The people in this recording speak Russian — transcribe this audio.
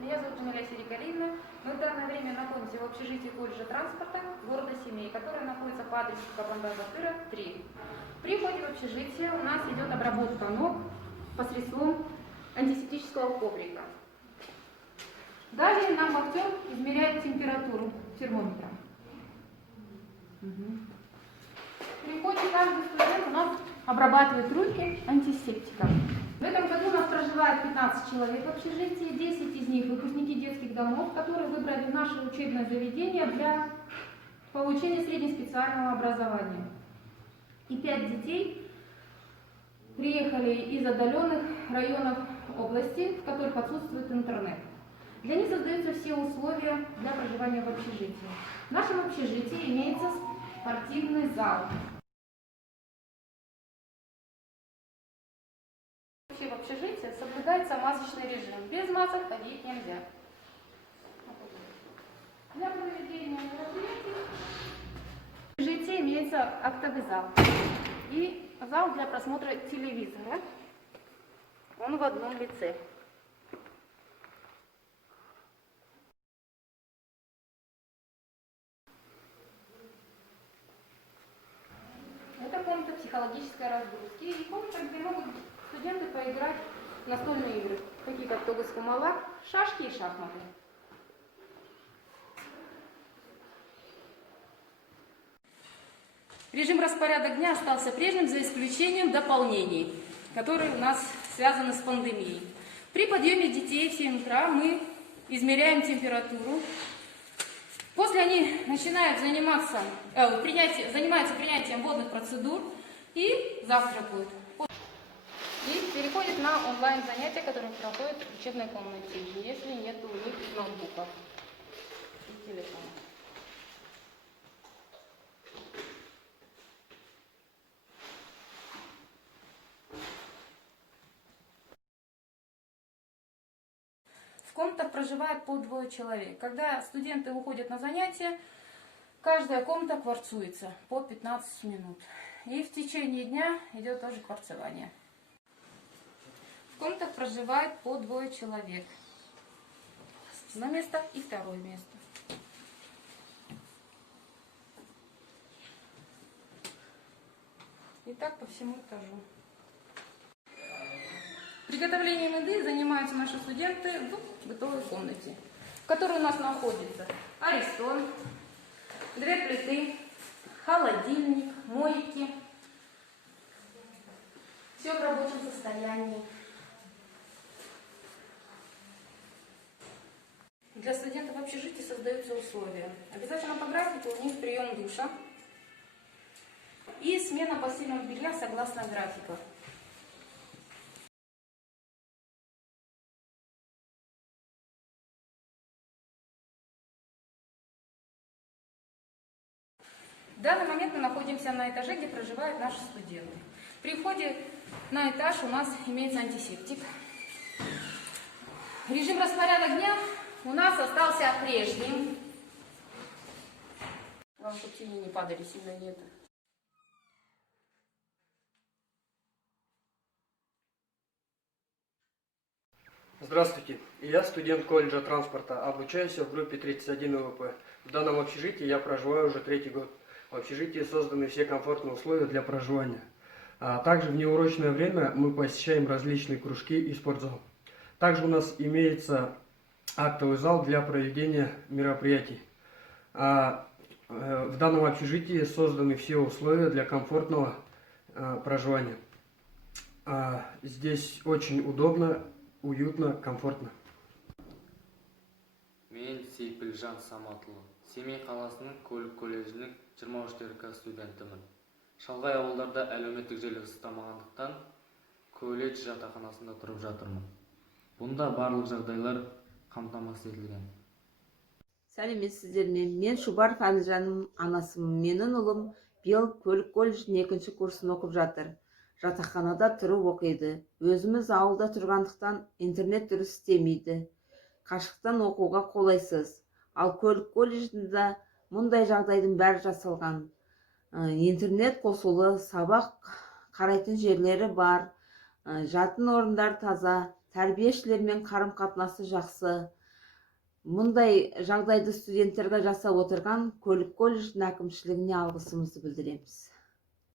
Меня зовут Джамиля Серикалиевна. Мы в данное время находимся в общежитии колледжа транспорта города Семей, которое находится по адресу Кабандар-Батыра, 3. При входе в общежитие у нас идет обработка ног посредством антисептического коврика. Далее нам вахтер измеряет температуру термометром. При входе каждый студент у нас обрабатывает руки антисептиком. В этом году у нас проживает 15 человек в общежитии, 10 из них выпускники детских домов, которые выбрали наше учебное заведение для получения среднеспециального образования. И 5 детей приехали из отдаленных районов области, в которых отсутствует интернет. Для них создаются все условия для проживания в общежитии. В нашем общежитии имеется спортивный зал. В общежитии соблюдается масочный режим. Без масок ходить нельзя. Для проведения мероприятий в общежитии имеется актовый зал и зал для просмотра телевизора. Он в одном лице. Это комната психологической разгрузки и комната, где могут студенты поиграть в настольные игры, такие как тогус-кумалак, шашки и шахматы. Режим распорядок дня остался прежним, за исключением дополнений, которые у нас связаны с пандемией. При подъеме детей в 7 утра мы измеряем температуру. После они начинают заниматься принятием водных процедур и завтракают. И переходят на онлайн занятия, которые проходят в учебной комнате, если нет у них ноутбуков и телефонов. В комнатах проживает по 2 человек. Когда студенты уходят на занятия, каждая комната кварцуется по 15 минут. И в течение дня идет тоже кварцевание. В комнатах проживает по 2 человек. Одно место и второе место. И так по всему этажу. Приготовлением еды занимаются наши студенты в бытовой комнате, в которой у нас находится аресон, 2 плиты, холодильник, мойки. Все в рабочем состоянии. Для студентов в общежитии создаются условия. Обязательно по графику у них прием душа и смена постельного белья согласно графику. В данный момент мы находимся на этаже, где проживают наши студенты. При входе на этаж у нас имеется антисептик. Режим распорядок дня у нас остался прежним. Вам чтобы тени не падали сильно, нет. Здравствуйте, я студент колледжа транспорта, обучаюсь в группе 31 ИВП. В данном общежитии я проживаю уже 3-й год. В общежитии созданы все комфортные условия для проживания. Также в неурочное время мы посещаем различные кружки и спортзал. Также у нас имеется актовый зал для проведения мероприятий. В данном общежитии созданы все условия для комфортного проживания. Здесь очень удобно, уютно, комфортно. Мен Сейпілжан Саматұлы. Семей қаласының көлік колледжінің 23 ТРК студентімін. Шалғай ауылдарда әлеуметтік желі ыстамағандықтан колледж жатақханасында тұрып жатырмын. Бұнда барлық жағдайлар қамтамасыз етілген. Сәлеметсіздер ме? Мен Шубаров Әнжанның анасымын. Менің ұлым биыл көлік колледжінің 2-ші курсын оқып жатыр. Жатақханада тұрып оқиды. Өзіміз ауылда тұрғандықтан интернет дұрыс істемейді. Қашықтан оқуға қолайсыз. Ал көлік колледжінде мұндай жағдайдың бәрі жасалған. Интернет қосулы, сабақ қарайтын жерлері бар, жатын орындар таза, тәрбиешілермен қарым-қатынасы жақсы. Мындай жагдайды студенттерге жасап отырган көлік колледждин әкімшілігіне алғысымызды білдіреміз.